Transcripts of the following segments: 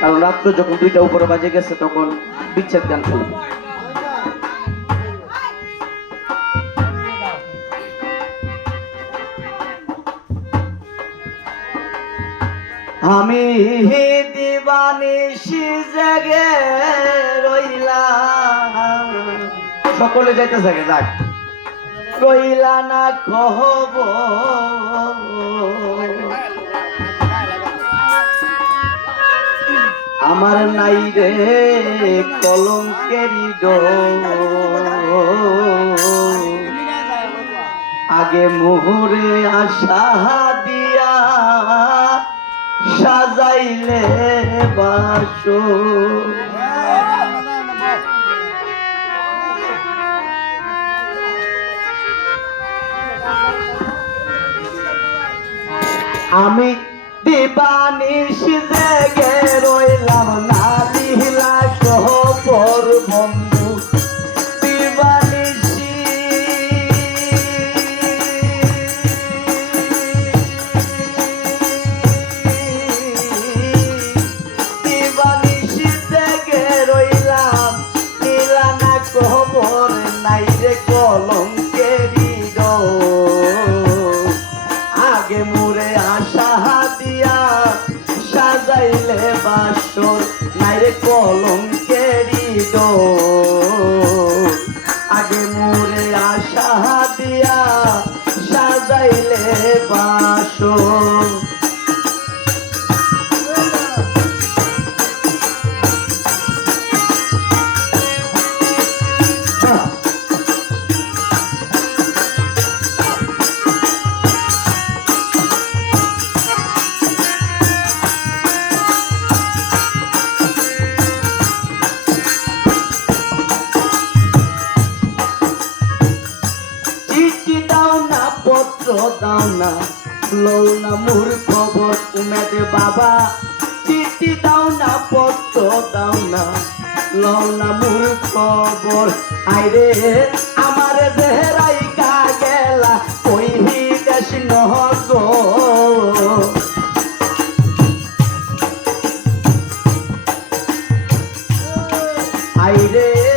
কারণ রাত্র যখন দুইটা উপরে বাজে গেছে তখন বিচ্ছেদ গান খেলব আমি দিবানিশি জেগে রইলাম। সকলে যাইতে থাকে যাক। রইলা না কহব আমার নাই রে কলঙ্কেরি আগে মুহুরে আশা দিয়া সাজাইলে বাসো আমি দিবানিস জেগে রইলাম না লিহিলা কহবর বন্ধু সাজাইলে বাসর নাইরে কলঙ্কেরি দো আগে মোরে আশা দিয়া সাজাইলে বাসর। পত্র দাও না লও না মোর খবর উমেদ বাবা। চিঠি দাও না পত্র দাও না লও না মোর খবর। আইরে, আমার দেহরাই কা গেলা ওই দেশ নহগ। আইরে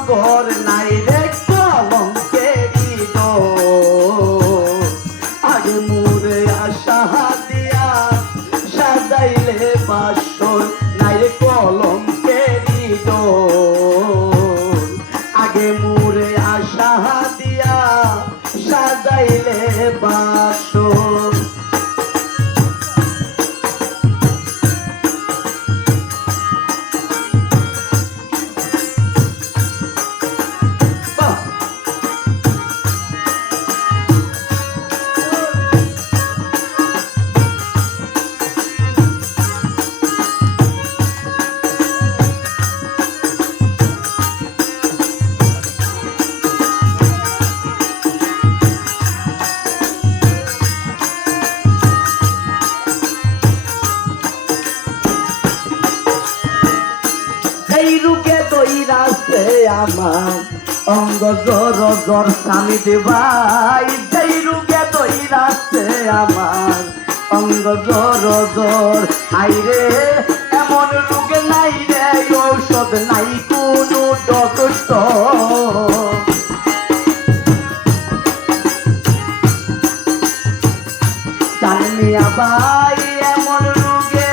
নহগর নাই রে কলঙ্কেরি দো আগে মুরে আশা দিয়া সাজাইলে বাসর নাই রে কলঙ্কেরি আমার অঙ্গ জর জর স্বামী দেবাই, যেই রুকে দইরাছে আমার অঙ্গ জর জর আইরে, এমন রোগে নাই রে, ঔষধ নাই, কোনো ডক্টর বাই এমন রোগে।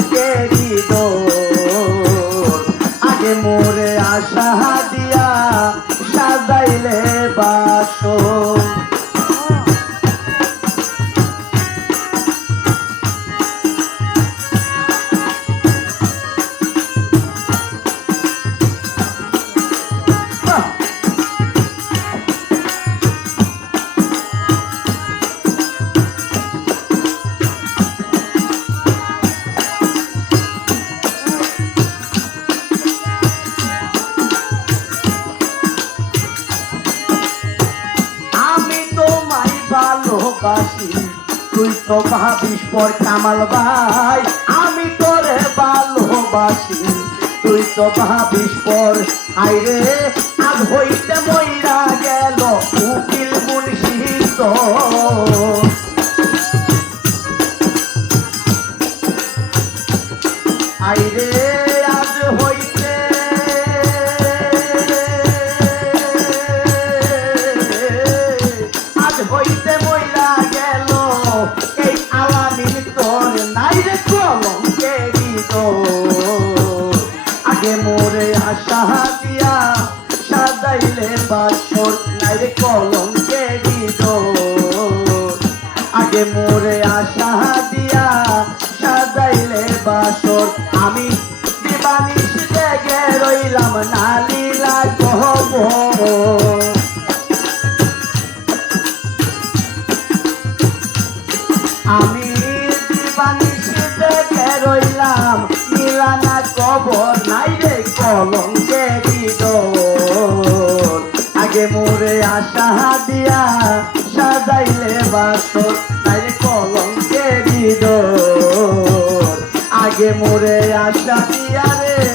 কলঙ্কের তুই তো ভাবিস পর কামাল ভাই, আমি তোরে ভালোবাসি। তুই তো ভাবিস পর আইরে আজ হইতে মইরা গেল উকিল মুন্সি তো আইরে আগে মোরে আশা দিয়া সাজাইলে বাসর। আমি দিবানিস জেগে রইলাম কহব আমি দিবানিস জেগে রইলাম মিলানা কবর নাই রে কলঙ্কে আগে মোরে আশা দিয়া সাজাইলে বাসর। আগে মোরে আশা দিয়া রে